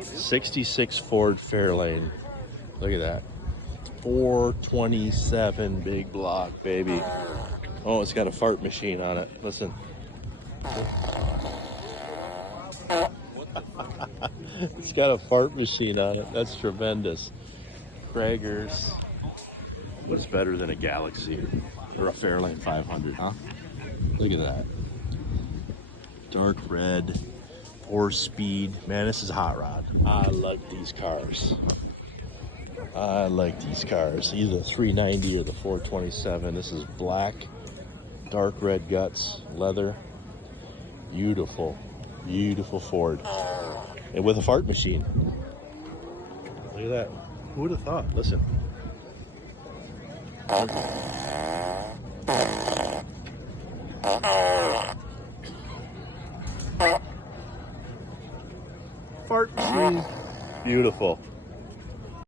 '66 Ford Fairlane. Look at that. 427 big block, baby. Oh, it's got a fart machine on it. Listen. It's got a fart machine on it. That's tremendous. Krager's. What's better than a Galaxy or a Fairlane 500, huh? Look at that. Dark red, 4-speed. Man, this is a hot rod. I like these cars. I like these cars. Either the 390 or the 427. This is black, dark red guts, leather. Beautiful, beautiful Ford. And with a fart machine. Look at that. Who would have thought? Listen. Fart machine. Beautiful.